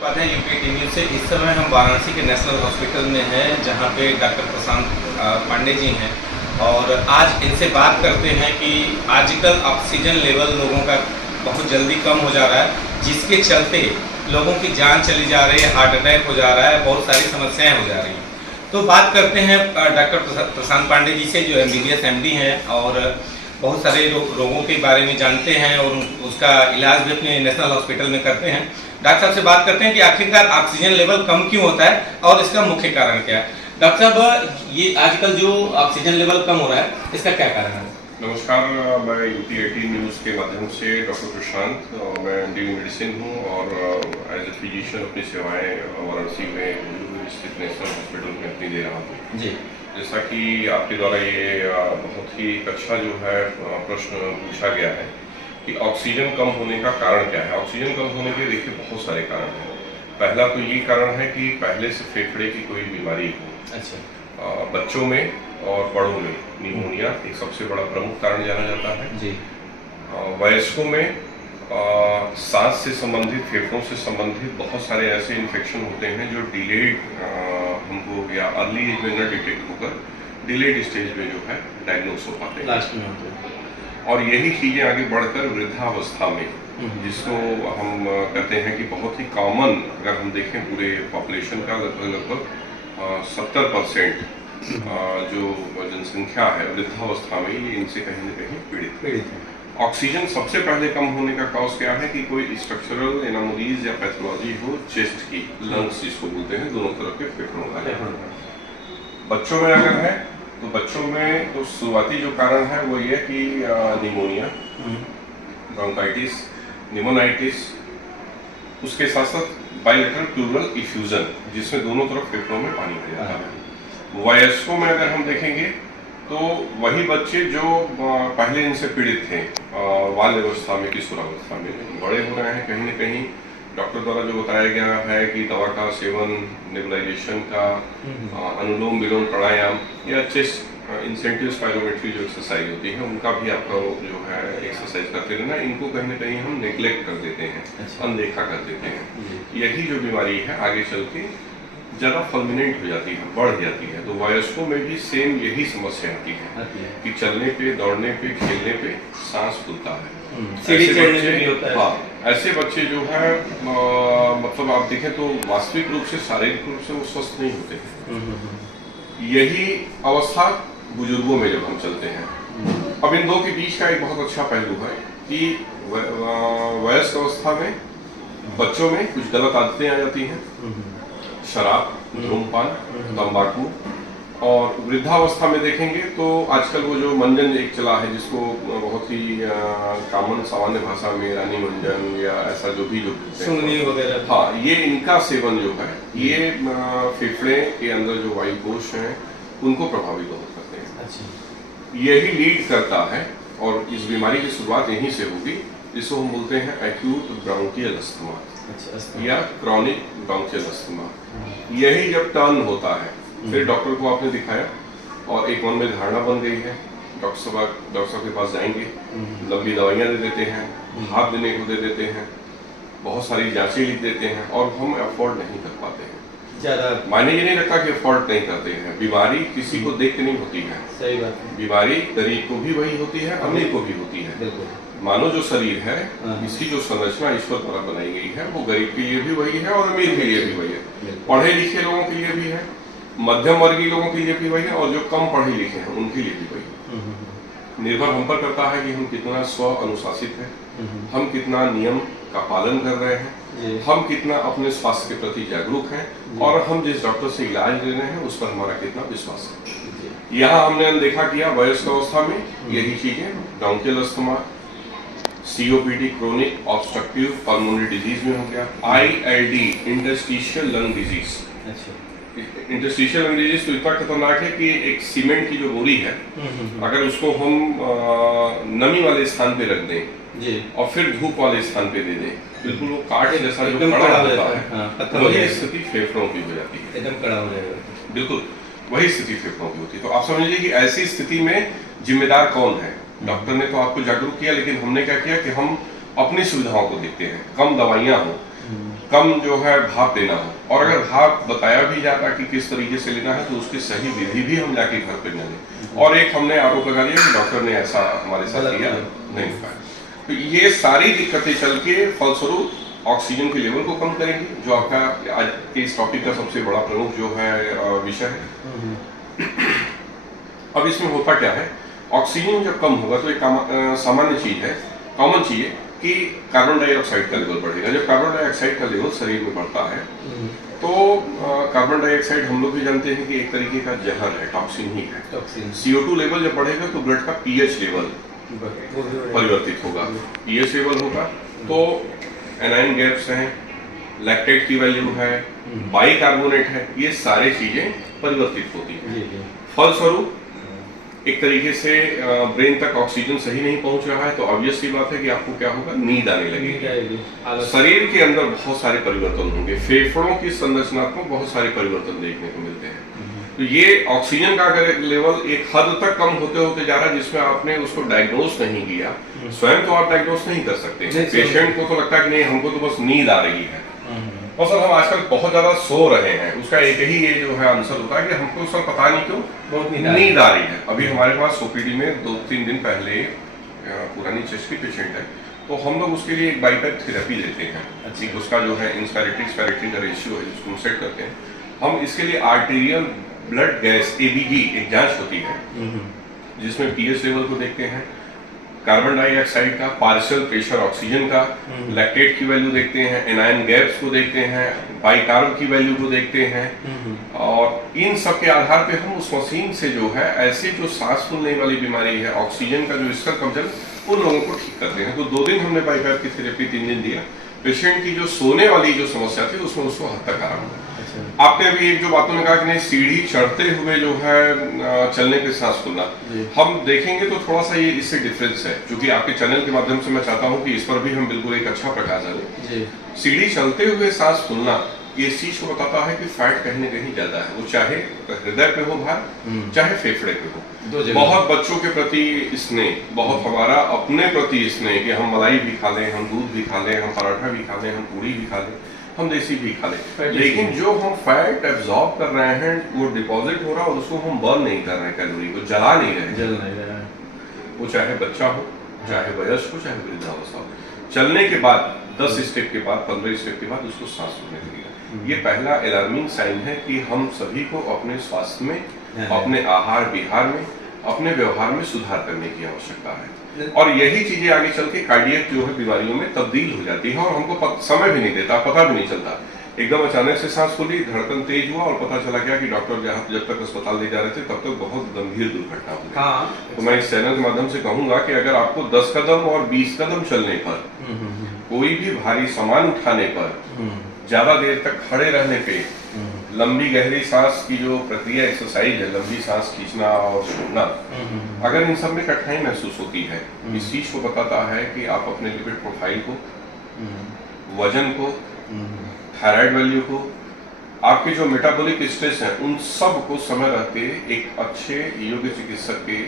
बात है UP news से। इस समय हम वाराणसी के नेशनल हॉस्पिटल में हैं, जहां पे डॉक्टर प्रशांत पांडे जी हैं और आज इनसे बात करते हैं कि आजकल ऑक्सीजन लेवल लोगों का बहुत जल्दी कम हो जा रहा है, जिसके चलते लोगों की जान चली जा रही है, हार्ट अटैक हो जा रहा है, बहुत सारी समस्याएं हो जा रही हैं। तो बात करते हैं डॉक्टर प्रशांत पांडे जी से, जो MBBS MD हैं और बहुत सारे रोगों के बारे में जानते हैं और उसका इलाज भी अपने नेशनल हॉस्पिटल में करते हैं। डॉक्टर साहब से बात करते हैं कि आखिरकार ऑक्सीजन लेवल कम क्यों होता है और इसका मुख्य कारण क्या है। डॉक्टर साहब, ये आजकल जो ऑक्सीजन लेवल कम हो रहा है, इसका क्या कारण है? नमस्कार, मैं UP18 न्यूज़ के माध्यम से डॉक्टर प्रशांत, मैं MD मेडिसिन हूँ और एज ए फिजिशियन अपनी सेवाएं वाराणसी में स्थित नेशनल हॉस्पिटल में अपनी दे रहा हूँ जी। जैसा कि आपके द्वारा ये बहुत ही अच्छा जो है प्रश्न पूछा गया है कि ऑक्सीजन कम होने का कारण क्या है। ऑक्सीजन कम होने के देखिए बहुत सारे कारण हैं। पहला तो ये कारण है कि पहले से फेफड़े की कोई बीमारी हो। अच्छा। बच्चों में और बड़ों में निमोनिया एक सबसे बड़ा प्रमुख कारण जाना जाता है जी। वयस्कों में सांस से संबंधित, फेफड़ों से संबंधित बहुत सारे ऐसे इन्फेक्शन होते हैं जो डिलेड हमको या अर्ली एज में न डिटेक्ट होकर डिलेड स्टेज में जो है डायग्नोस हो पाते हैं, लास्ट में होते हैं। और यही चीजें आगे बढ़कर वृद्धावस्था में, जिसको हम कहते हैं कि बहुत ही कॉमन, अगर हम देखें पूरे पॉपुलेशन का लगभग 70% जो जनसंख्या है वृद्धावस्था में, ये इनसे कहीं न कहीं पीड़ित है। ऑक्सीजन सबसे पहले कम होने का कॉज क्या है कि कोई स्ट्रक्चरल एनोमलीज या पैथोलॉजी हो चेस्ट की, लंग्स जिसको बोलते हैं, दोनों तरफ के फेफड़ों का। बच्चों में अगर है तो बच्चों में तो शुरुआती जो कारण है वो ये कि निमोनिया, ब्रोंकाइटिस, निमोनाइटिस, उसके साथ साथ बाइलेटरल प्लूरल इफ्यूजन, जिसमें दोनों तरफ फेफड़ों में पानी भर जाता है। वयस्कों में अगर हम देखेंगे तो वही बच्चे जो पहले इनसे पीड़ित थे बाल अवस्था में, किशोरावस्था में, बड़े हो रहे हैं, कहीं न कहीं डॉक्टर द्वारा जो बताया गया है कि दवा का सेवन, नेबुलाइजेशन का, अनुलोम विलोम प्राणायाम या चेस्ट इंसेंटिव स्पायरोमेट्री जो एक्सरसाइज होती है, उनका भी आपका जो है एक्सरसाइज करते रहना, इनको कहीं न कहीं हम नेग्लेक्ट कर देते हैं, अनदेखा कर देते हैं। यही जो बीमारी है आगे चल के ज़्यादा फल्मिनेंट हो जाती है, बढ़ जाती है। तो वयस्कों में भी सेम यही समस्या आती है कि चलने पे, दौड़ने पे, खेलने पे सांस फूलता है। ऐसे बच्चे जो है मतलब आप देखें तो वास्तविक रूप से, शारीरिक रूप से वो स्वस्थ नहीं होते हैं। यही अवस्था बुजुर्गों में जब हम चलते हैं। अब इन दो के बीच का एक बहुत अच्छा पहलू है कि वयस्क अवस्था में बच्चों में कुछ गलत आदतें आ जाती हैं, शराब, धूम्रपान, तंबाकू। और वृद्धावस्था में देखेंगे तो आजकल वो जो मंजन एक चला है, जिसको बहुत ही कॉमन सामान्य भाषा में रानी मंजन या ऐसा जो भी जो वगैरह, हाँ, ये इनका सेवन जो है ये फेफड़े के अंदर जो वायु कोश हैं उनको प्रभावित बहुत करते हैं। अच्छा। यही लीड करता है और इस बीमारी की शुरुआत यहीं से होगी, जिसको हम बोलते हैं एक्यूट ब्रोंकियल अस्थमा या क्रॉनिक ब्रोंकियल अस्थमा। यही जब टर्न होता है, फिर डॉक्टर को आपने दिखाया और एक मन में धारणा बन गई है, डॉक्टर साहब के पास जाएंगे, लंबी दवाइयाँ दे देते हैं, भाप देने को दे देते हैं, बहुत सारी जांचें लिख देते हैं और हम अफोर्ड नहीं कर पाते हैं। ज़्यादा मायने ये नहीं रखता कि अफोर्ड नहीं करते हैं। बीमारी किसी को देख के नहीं होती है। सही बात है। बीमारी गरीब को भी वही होती है, अमीर को भी होती है। मानो जो शरीर है, इसकी जो संरचना ईश्वर द्वारा बनाई गई है, वो गरीब के लिए भी वही है और अमीर के लिए भी वही है, पढ़े लिखे लोगों के लिए भी है, मध्यम वर्गीय लोगों के लिए भी वही है और जो कम पढ़े लिखे हैं उनके लिए भी वही। निर्भर हम पर करता है कि हम कितना स्व अनुशासित हैं, हम कितना नियम का पालन कर रहे हैं, हम कितना अपने स्वास्थ्य के प्रति जागरूक हैं और हम जिस डॉक्टर से इलाज ले रहे हैं उस पर हमारा कितना विश्वास है। यहाँ हमने अनदेखा किया वयस्क अवस्था में यही चीजें, bronchial asthma, COPD chronic obstructive pulmonary disease में हो गया, ILD interstitial lung disease. Interstitial lung disease तो इतना खतरनाक है कि एक सीमेंट की जो बोरी है, अगर उसको हम नमी वाले स्थान पे रख दें और फिर धूप वाले स्थान पे दे दें, बिल्कुल वो काट जैसा जो कड़ा होता है, वही स्थिति फेफड़ों की हो जाती है, एकदम कड़ा हो जाएगा। बिल्कुल वही स्थिति फेफड़ों की होती है। तो आप समझ लीजिए कि ऐसी स्थिति में जिम्मेदार कौन है? डॉक्टर ने तो आपको जागरूक किया, लेकिन हमने क्या किया कि हम अपनी सुविधाओं को देखते हैं, कम दवाइयाँ हो, कम जो है भाप देना हो, और अगर भाप बताया भी जाता कि किस तरीके से लेना है तो उसकी सही विधि भी हम जाके घर पे न लें। और एक हमने आरोप लगा दिया कि डॉक्टर ने ऐसा हमारे साथ किया नहीं पाया। तो ये सारी दिक्कतें चल के फलस्वरूप ऑक्सीजन के लेवल को कम करेंगे, जो आपका आज के इस टॉपिक का सबसे बड़ा प्रमुख जो है विषय है। अब इसमें होता क्या है, ऑक्सीजन जब कम होगा तो एक सामान्य चीज है, कॉमन चीज है कि कार्बन डाइऑक्साइड का लेवल बढ़ेगा। जब कार्बन डाइऑक्साइड का लेवल शरीर में बढ़ता है तो कार्बन डाइऑक्साइड हम लोग भी जानते हैं कि एक तरीके का जहर है, टॉक्सिन ही है। CO2 लेवल जब बढ़ेगा तो ब्लड का pH लेवल परिवर्तित होगा, pH लेवल होगा तो एनाइन गैप्स हैं, लैक्टेट की वैल्यू है, बाइकार्बोनेट है, ये सारी चीजें परिवर्तित होती हैं। फलस्वरूप एक तरीके से ब्रेन तक ऑक्सीजन सही नहीं पहुंच रहा है तो ऑब्वियस सी बात है कि आपको क्या होगा, नींद आने लगेगी। शरीर के अंदर बहुत सारे परिवर्तन होंगे, फेफड़ों की संरचनात्मक बहुत सारे परिवर्तन देखने को मिलते हैं। तो ये ऑक्सीजन का अगर लेवल एक हद तक कम होते होते जा रहा है जिसमें आपने उसको डायग्नोस नहीं किया, स्वयं तो आप डायग्नोस नहीं कर सकते। पेशेंट को तो लगता है कि नहीं हमको तो बस नींद आ रही है, और सर हम आजकल बहुत ज्यादा सो रहे हैं, उसका एक ही ये जो है आंसर होता है कि हमको सर पता नहीं क्यों बहुत नींद आ रही है। अभी हमारे पास OPD में 2-3 दिन पहले पुरानी चेस्ट की पेशेंट है, तो हम लोग उसके लिए एक बाइपेप थेरेपी देते हैं। अच्छा। उसका जो है इंस्पायरेटरी का रेशियो है जिसको हम सेट करते हैं। हम इसके लिए आर्टेरियल ब्लड गैस ABG एक जांच होती है जिसमें pH लेवल को देखते हैं, कार्बन डाइऑक्साइड का, पार्शियल प्रेशर ऑक्सीजन का, लैक्टेट की वैल्यू देखते हैं, एनाइन गैप्स को देखते हैं, बाइकार्ब की वैल्यू को देखते हैं, और इन सब के आधार पे हम उस मशीन से जो है ऐसे जो सांस फूलने वाली बीमारी है, ऑक्सीजन का जो स्तर कम चल, उन लोगों को ठीक करते हैं। तो 2 दिन हमने बाइपैप की थेरेपी, 3 दिन दिया। पेशेंट की जो सोने वाली जो समस्या थी उसमें उसको हद तक आराम हुआ। आपने अभी एक जो बातों में कहा कि नहीं सीढ़ी चढ़ते हुए जो है चलने पे सांस फूलना, हम देखेंगे तो थोड़ा सा ये इससे डिफरेंस है, क्योंकि आपके चैनल के माध्यम से मैं चाहता हूं कि इस पर भी हम बिल्कुल एक अच्छा प्रकाश डालें। सीढ़ी चलते हुए सांस फूलना ये इस चीज को बताता है कि फैट कहीं न कहीं ज्यादा है, वो चाहे हृदय पे हो भार, चाहे फेफड़े पे हो। बहुत बच्चों के प्रति स्नेह, बहुत हमारा अपने प्रति स्नेह कि हम मलाई भी खा लें, हम दूध भी खा लें, हम पराठा भी खा लें, हम पूरी भी खा लें, हम देसी भी खा लें, लेकिन जो हम फैट एब्जॉर्ब कर रहे हैं वो डिपॉजिट हो रहा है और उसको हम बर्न नहीं कर रहे हैं, कैलोरी को जला नहीं रहे हैं। वो चाहे बच्चा हो, चाहे वयस्क हो, चाहे वृद्धावस्था हो, चलने के बाद 10 स्टेप के बाद, 15 स्टेप के बाद उसको सांस फूलने लगेगा। ये पहला अलार्मिंग साइन है कि हम सभी को अपने स्वास्थ्य में, अपने आहार विहार में, अपने व्यवहार में सुधार करने की आवश्यकता है। और यही चीजें आगे चल के कार्डियक जो है बीमारियों में तब्दील हो जाती है और हमको समय भी नहीं देता, पता भी नहीं चलता। एकदम अचानक से सांस फूली, धड़कन तेज हुआ और पता चला गया कि डॉक्टर जब तक अस्पताल ले जा रहे थे तब तक बहुत गंभीर दुर्घटना हो गई। तो मैं इस चैनल के माध्यम से कहूंगा कि अगर आपको 10 कदम और 20 कदम चलने पर, कोई भी भारी सामान उठाने पर, ज्यादा देर तक खड़े रहने पे, लंबी गहरी सांस की जो प्रक्रिया एक्सरसाइज है, लंबी सांस खींचना और छोड़ना, अगर इन सब में कठिनाई महसूस होती है, इस चीज को बताता है कि आप अपने लिपिड प्रोफाइल को, वजन को, थायराइड वैल्यू को, आपके जो मेटाबॉलिक स्ट्रेस है, उन सब को समय रहते एक अच्छे योग्य चिकित्सक के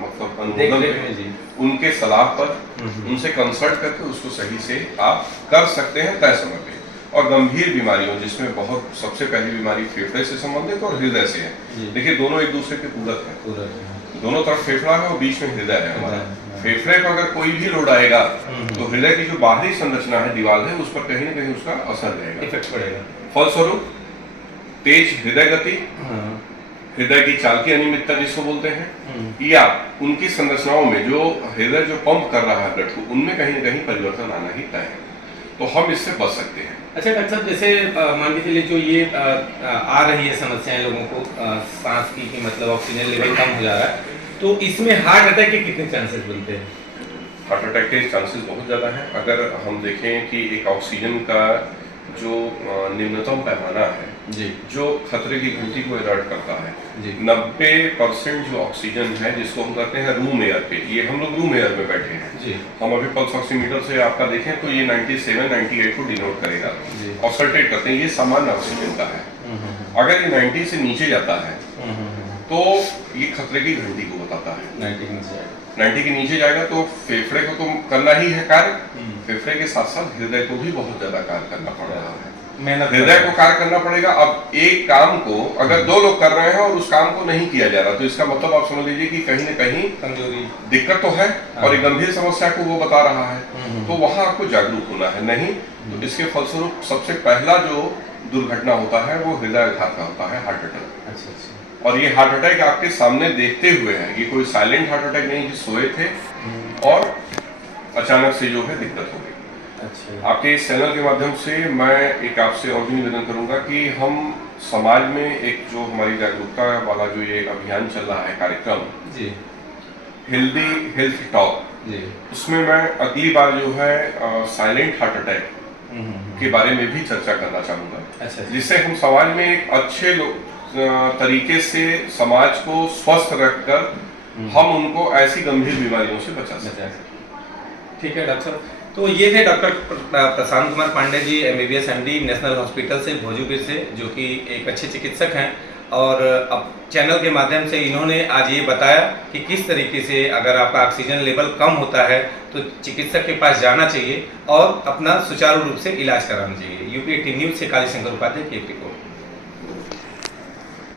मतलब अनुमोदन पे, उनके सलाह पर, उनसे कंसल्ट करके उसको सही से आप कर सकते हैं तय समय पे। और गंभीर बीमारियों जिसमें बहुत सबसे पहली बीमारी फेफड़े से संबंधित और हृदय से है। देखिए दोनों एक दूसरे के पूरक है, दोनों तरफ फेफड़ा है और बीच में हृदय है हमारा। फेफड़े पर अगर कोई भी लोड आएगा तो हृदय की जो बाहरी संरचना है, दीवार है, उस पर कहीं न कहीं उसका असर रहेगा, इफेक्ट पड़ेगा। फलस्वरूप तेज हृदय गति, हृदय की चाल की अनियमितता जिसको बोलते हैं, या उनकी संरचनाओं में जो हृदय जो पंप कर रहा है ब्लड को, उनमें कहीं न कहीं परिवर्तन आना ही तय है। तो हम इससे बच सकते हैं। अच्छा डॉक्टर साहब, जैसे मान के चलिए जो ये आ रही है समस्याएं लोगों को सांस की कि मतलब ऑक्सीजन लेवल कम हो जा रहा है, तो इसमें हार्ट अटैक के कितने चांसेस बनते हैं? हार्ट अटैक के चांसेस बहुत ज़्यादा हैं। अगर हम देखें कि एक ऑक्सीजन का जो निम्नतम पैमाना है जी, जो खतरे की घंटी को अलर्ट करता है, 90% जो ऑक्सीजन है जिसको हम कहते हैं रूम एयर पे, ये हम लोग रूम एयर में बैठे हैं जी। हम अभी पल्स ऑक्सीमीटर से आपका देखें तो ये 97, 98 को डिनोट करेगा, ऑक्सीडेट करते हैं, ये सामान्य ऑक्सीजन का है। अगर ये 90 से नीचे जाता है तो ये खतरे की घंटी को बताता है। 90 के नीचे जाएगा तो फेफड़े को तो करना ही है कार्य, फेफड़े के साथ साथ हृदय को भी बहुत ज्यादा कार्य करना पड़ रहा है। मेहनत हृदय को कार्य करना पड़ेगा। अब एक काम को अगर 2 लोग कर रहे हैं और उस काम को नहीं किया जा रहा, तो इसका मतलब आप समझ लीजिए कि कहीं न कहीं कमजोरी, दिक्कत तो है और एक गंभीर समस्या को वो बता रहा है। तो वहां आपको जागरूक होना है। नहीं तो इसके फलस्वरूप सबसे पहला जो दुर्घटना होता है वो हृदयाघात का होता है, हार्ट अटैक। अच्छा। और ये हार्ट अटैक आपके सामने देखते हुए है, ये कोई साइलेंट हार्ट अटैक नहीं कि सोए थे और अचानक से जो है दिक्कत हो गई। अच्छा। आपके इस चैनल के माध्यम से मैं एक आपसे और भी निवेदन करूंगा कि हम समाज में एक जो हमारी जागरूकता वाला जो ये अभियान चल रहा है कार्यक्रम जी, हेल्दी हेल्थ टॉक जी, उसमें मैं अगली बार जो है साइलेंट हार्ट अटैक के बारे में भी चर्चा करना चाहूंगा। अच्छा। जिससे हम समाज में एक अच्छे तरीके से समाज को स्वस्थ रखकर हम उनको ऐसी गंभीर बीमारियों से बचा सकते हैं। ठीक है डॉक्टर। तो ये थे doctor Prashant Kumar Pandey ji, MBBS MD national hospital से भोजपुर से, जो कि एक अच्छे चिकित्सक हैं। और अब चैनल के माध्यम से इन्होंने आज ये बताया कि किस तरीके से अगर आपका ऑक्सीजन लेवल कम होता है तो चिकित्सक के पास जाना चाहिए और अपना सुचारू रूप से इलाज कराना चाहिए। UP18 न्यूज़ से काली शंकर उपाध्याय की एक रिपोर्ट।